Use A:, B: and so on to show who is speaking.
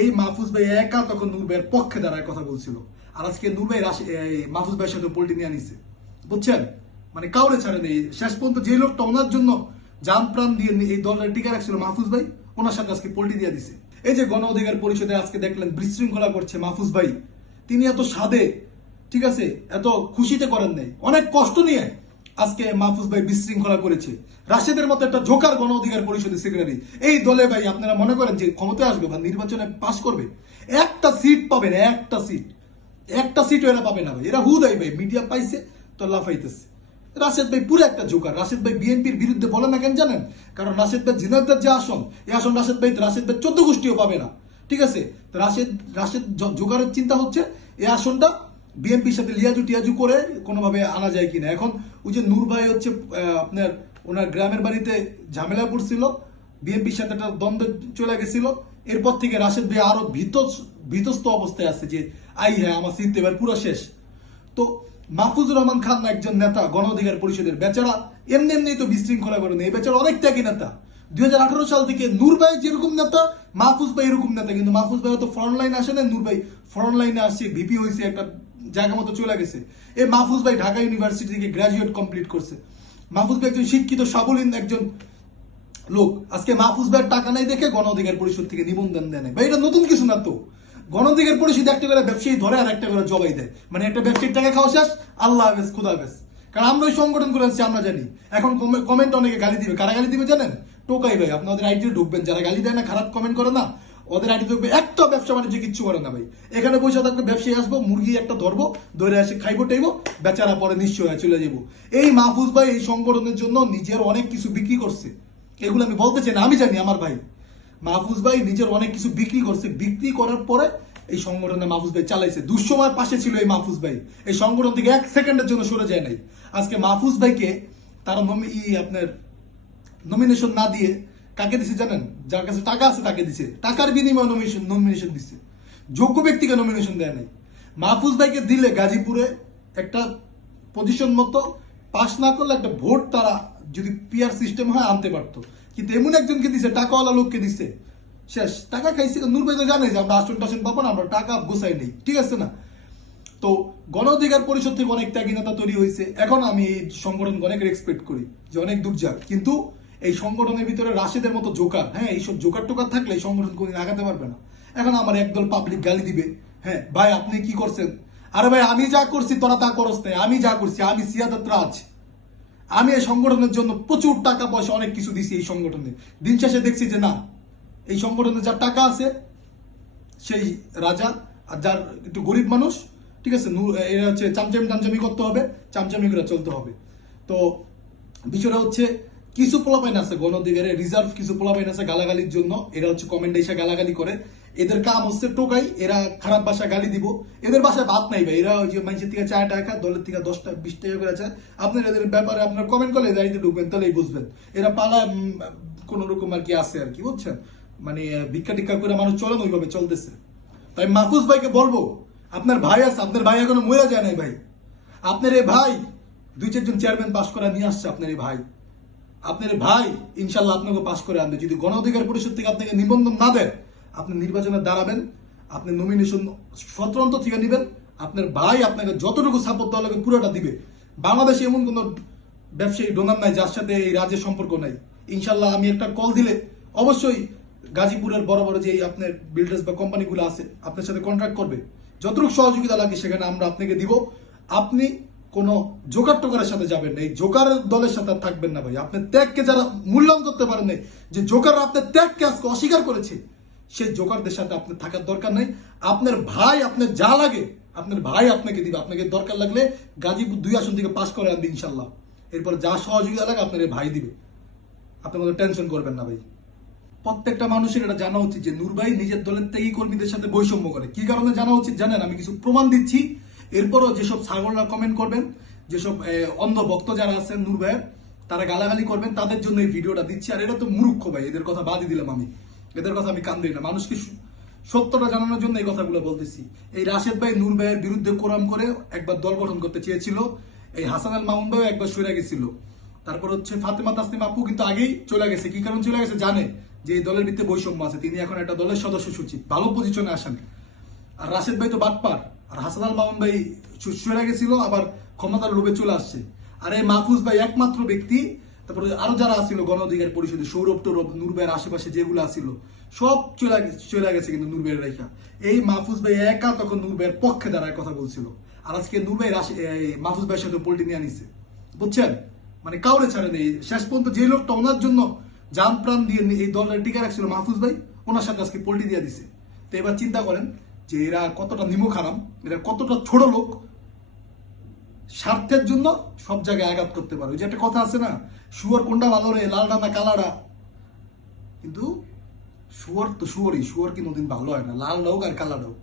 A: এই মাহফুজ ভাই একা তখন নূর ভাইয়ের পক্ষে দাঁড়ায় কথা বলছিল। আর আজকে নূর ভাই এই মাহফুজ ভাইয়ের সাথে পোল্টি নিয়ে নিছে বুঝছেন? মানে কাউরে ছাড়ে নেই। শেষ পর্যন্ত যে লোকটা ওনার জন্য জান প্রাণ দিয়ে এই দলের টিকা রাখছিল মাহফুজ ভাই, ওনার সাথে আজকে পোল্টি দিয়ে দিছে। এই যে গণ অধিকার পরিষদে আজকে দেখলেন বিশৃঙ্খলা করছে মাহফুজ ভাই। তিনি এত সাদে ঠিক আছে? এত খুশিতে করেন নাই। অনেক কষ্ট নিয়ে আজকে মাহফুজ ভাই বিশৃঙ্খলা করেছে। রাশেদের মতো একটা জোকার গণ অধিকার পরিষদের সেক্রেটারি এই দলে ভাই আপনারা মনে করেন যে ক্ষমতায় আসবে বা নির্বাচনে পাশ করবে? একটা সিট পাবেন, একটা সিট একটা সিট এরা পাবে না ভাই। এরা হুদাই ভাই মিডিয়া পাইছে তো লাফাইতেছে। রাশেদ ভাই পুরো একটা জোকার। রাশেদ ভাই বিএনপির বিরুদ্ধে বলে না কেন জানেন? কারণ রাশেদ ভাই জিনাদার যে আসন, এই আসন রাশেদ ভাই রাশেদ ভাই চোদ্দ গোষ্ঠীও পাবে না। ঠিক আছে? রাশেদ রাশেদ জোগাড়ের চিন্তা হচ্ছে, এই আসনটা বিএনপির সাথে লিয়াজু টিয়াজু করে কোনোভাবে আনা যায় কিনা। এখন ওই যে নূর ভাই হচ্ছে আপনার ওনার গ্রামের বাড়িতে ঝামেলা পড়ছিল বিএনপির সাথে একটা দ্বন্দ্ব চলে গেছিল। এরপর থেকে রাশেদ ভাই আরও ভীত ভীতস্ত অবস্থায় আছে যে, আই হ্যাঁ আমার সিট এবার পুরো শেষ। তো মাহফুজুর রহমান খান একজন নেতা, গণ অধিকার পরিষদের বেচারা, এমনি এমনি তো বিশৃঙ্খলা করেন এই বেচারা অনেক ত্যাগী নেতা। দুই হাজার আঠারো সাল থেকে নূর ভাই যেরকম নেতা, মাহফুজ ভাই এরকম নেতা। কিন্তু মাহফুজ ভাই হয়তো ফ্রন্ট লাইনে আসে না নূর ভাই ফ্রন্ট লাইনে আসছে ভিপি হয়েছে একটা জায়গা মতো চলে গেছে। এই মাহফুজ ভাই ঢাকা ইউনিভার্সিটি থেকে গ্রাজুয়েট কমপ্লিট করছে। মাহফুজ ভাই একজন শিক্ষিত সাবলীন একজন লোক। আজকে মাহফুজ ভাইয়ের টাকা নাই দেখে গণ অধিকার পরিষদ থেকে নিবন্ধন দেয় নাই। ভাই, এটা নতুন কিছু না তো? গণ অধিকার পরিষদ একটা করে ব্যবসায়ী ধরে আর একটা করে জবাই দেয়। মানে একটা ব্যবসায়ীর টাকা খাওয়া শেষ, আল্লাহ হাফেজ, খুদা হাফেজ। কারণ আমরা ওই সংগঠন করে আসছি, আমরা জানি। এখন কমেন্ট অনেকে গালি দিবে। কারা গালি দিবে জানেন? টোকাই ভাই, আপনাদের আইডি ঢুকবেন। যারা গালি দেয় না, খারাপ কমেন্ট করে না। ওদের আইডি ঢুকবে একটা ব্যবসা বাণিজ্য কিচ্ছু করে না ভাই। এখানে বসে থাকবে, ব্যবসায়ী আসব, মুরগি একটা ধরবো ধরে এসে খাইবো, টাইবো, বেচারা পরে নিশ্চয় চলে যাব এই মাহফুজ ভাই এই সংগঠনের জন্য নিজের অনেক কিছু বিক্রি করছে। এগুলো আমি বলতে চাই না, আমি জানি আমার ভাই। মাহফুজ ভাই নিজের অনেক কিছু বিক্রি করছে, বিক্রি করার পরে এই সংগঠনে মাহফুজ ভাই চালাইছে। দুঃসময়ের পাশে ছিল এই মাহফুজ ভাই। এই সংগঠন থেকে এক সেকেন্ডের জন্য সরে যায় নাই। আজকে মাহফুজ ভাইকে তারা নমি আপনার নমিনেশন না দিয়ে কাকে দিছে জানেন? যার কাছে টাকা আছে তাকে দিছে। টাকার বিনিময়ে নমিনেশন নমিনেশন দিছে। যোগ্য ব্যক্তিকে নমিনেশন দেয় নাই। মাহফুজ ভাইকে দিলে গাজীপুরে একটা পজিশন মতো পাস না করলে একটা ভোট তারা যদি পিআর সিস্টেম হয় আনতে পারতো। কিন্তু এমন একজনকে দিছে, টাকাওয়ালা লোককে দিছে। শেষ। টাকা খাইছে, নূর ভাই তো জানে যে আমরা আসন টাসন পাবো না, আমরা টাকা গোছাই নেই। ঠিক আছে না? তো গণ অধিকার পরিষদ থেকে অনেক ত্যাগী নেতা তৈরি হয়েছে এখন আমি এই সংগঠনকে অনেক রেসপেক্ট করি যে অনেক দূর যাক। কিন্তু এই সংগঠনের ভিতরে রাশেদের মতো জোকার হ্যাঁ এইসব জোকার টোকার থাকলে এই সংগঠন কোনদিন আগাতে পারবে না। এখন আমার একদল পাবলিক গালি দিবে হ্যাঁ ভাই, আপনি কি করছেন? আরে ভাই, আমি যা করছি, তোরা তা করস নাই, আমি যা করছি, আমি সিয়াদত রাজ আমি এই সংগঠনের জন্য প্রচুর টাকা পয়সা, অনেক কিছু দিছি এই সংগঠনে। দিন শেষে দেখছি যে না, এই সংগঠনে যার টাকা আছে, সেই রাজা, আর যার একটু গরিব মানুষ, ঠিক আছে এরা হচ্ছে চামচামি টামচামি করতে হবে চামচামি করে চলতে হবে। তো, বিষয়টা হচ্ছে কিছু পোলাপাইন আছে, গণ রিজার্ভ কিছু পোলাপাইন আছে গালাগালির জন্য। এরা হচ্ছে কমেন্ট এসে গালাগালি করে। এদের কাম হচ্ছে টোকাই, এরা খারাপ ভাষা গালি দিব। এদের বাসায় ভাত নাই ভাই, এরা ওই যে মানুষের থেকে চার টাকা, দলের থেকে দশটা বিশ টাকা করে চায়। আপনার এদের ব্যাপারে আপনার কমেন্ট করলে গাড়িতে ঢুকবেন, তাহলেই বুঝবেন। এরা পালা কোন রকম আর কি আছে আর কি, বুঝছেন? মানে ভিক্ষা টিক্ষা করে মানুষ চলেন ওইভাবে চলতেছে। তাই মাহফুজ ভাইকে বলব, আপনার ভাই আছে, আপনার ভাই এখনও মরে যায় নাই ভাই। আপনার এই ভাই, দুই চারজন চেয়ারম্যান পাশ করা নিয়ে আসছে আপনার এই ভাই। আপনার ভাই ইনশাল্লাহ আপনাকে পাশ করে আনবে। যদি গণ অধিকার পরিষদ থেকে আপনাকে নিবন্ধন না দেয় আপনি নির্বাচনে দাঁড়াবেন, আপনি নমিনেশন স্বতন্ত্র থেকে নেবেন, আপনার ভাই আপনাকে যতটুকু সাপোর্ট দেওয়া লাগে পুরোটা দিবে। বাংলাদেশে এমন কোন ব্যবসায়ী ডোনার নাই, যার সাথে এই রাজ্যের সম্পর্ক নাই। ইনশাল্লাহ আমি একটা কল দিলে অবশ্যই গাজীপুরের বড় বড় যে আপনার বিল্ডার্স বা কোম্পানিগুলো আছে, আপনার সাথে কন্ট্রাক্ট করবে। যতটুকু সহযোগিতা লাগে সেখানে আমরা আপনাকে দিব। আপনি কোনো জোকার টোকারের সাথে যাবেন না, এই জোকার দলের সাথে থাকবেন না ভাই। আপনার ত্যাগকে যারা মূল্যায়ন করতে পারেন নাই, যে জোকার আপনার ত্যাগকে আজকে অস্বীকার করেছে, সেই জোকারদের সাথে আপনার থাকার দরকার নেই। আপনার ভাই, আপনার যা লাগে, আপনার ভাই আপনাকে দিবে। আপনাকে দরকার লাগলে গাজীপুর দুই আসন থেকে পাশ করে আনবে ইনশাল্লাহ। এরপর যা সহযোগিতা লাগে আপনার ভাই দিবে। আপনার মতো টেনশন করবেন না ভাই। প্রত্যেকটা মানুষের এটা জানা উচিত যে নূর ভাই নিজের দলের ত্যাগী কর্মীদের সাথে বৈষম্য করে। কি কারণে জানা উচিত জানেন? আমি কিছু প্রমাণ দিচ্ছি। এরপরও যেসব ছাগলরা কমেন্ট করবেন, যেসব অন্ধ ভক্ত যারা আছেন, নূর ভাইয়ের, তারা গালাগালি করবেন, তাদের জন্য এই ভিডিওটা দিচ্ছি। আর এটা তো মূর্খ ভাই, এদের কথা বাদই দিলাম আমি। এদের কথা আমি কান দিই না। মানুষকে সত্যটা জানানোর জন্য এই কথাগুলো বলতেছি। এই রাশেদ ভাই নূর ভাইয়ের বিরুদ্ধে কোরাম করে একবার দল গঠন করতে চেয়েছিল। এই হাসান আল মামুন ভাইও একবার সরে গেছিল। তারপর হচ্ছে ফাতেমা তাসনিম আপু কিন্তু আগেই চলে গেছে। কি কারণ চলে গেছে জানে? যে এই দলের ভিত্তিতে বৈষম্য আছে। তিনি এখন একটা দলের সদস্য সচিব ভালো পজিশনে আসেন। আর রাশেদ ভাই তো বাটপার। আর হাসান আল মামুন ভাই সরে গেছিল, আবার ক্ষমতার রূপে চলে আসছে। আর এই মাহফুজ ভাই একমাত্র ব্যক্তি, তারপরে আরও যারা আছিল, গণ অধিকার পরিষদে, সৌরভ টৌরভ নূর ভাইয়ের আশেপাশে যেগুলো আছিল, সব চলে গেছে চলে কিন্তু নূর ভাইয়ের রেখা। এই মাহফুজ ভাই একা তখন নূর ভাইয়ের পক্ষে দাঁড়ায় কথা বলছিল। আর আজকে নূর ভাই রাশি- এই মাহফুজ ভাইয়ের সাথে পোল্টি নিয়ে নিছে বুঝছেন? মানে কাউরে ছাড়ে নেই। শেষ পর্যন্ত যে লোকটা ওনার জন্য জান প্রাণ দিয়ে এই দলের টিকে রাখছিল মাহফুজ ভাই, ওনার সাথে আজকে পোল্টি দিয়ে দিছে। তো এবার চিন্তা করেন যে এরা কতটা নিমুখ হারাম এরা কতটা ছোট লোক, স্বার্থের জন্য সব জায়গায় আঘাত করতে পারে। যে একটা কথা আছে না, শুয়ার কোনটা ভালো রে লালডা না কালাডা কিন্তু শুয়ার তো শুয়ারই, শুয়ার কি নদিন ভালো হয় না, লাল হোক আর কালার হোক।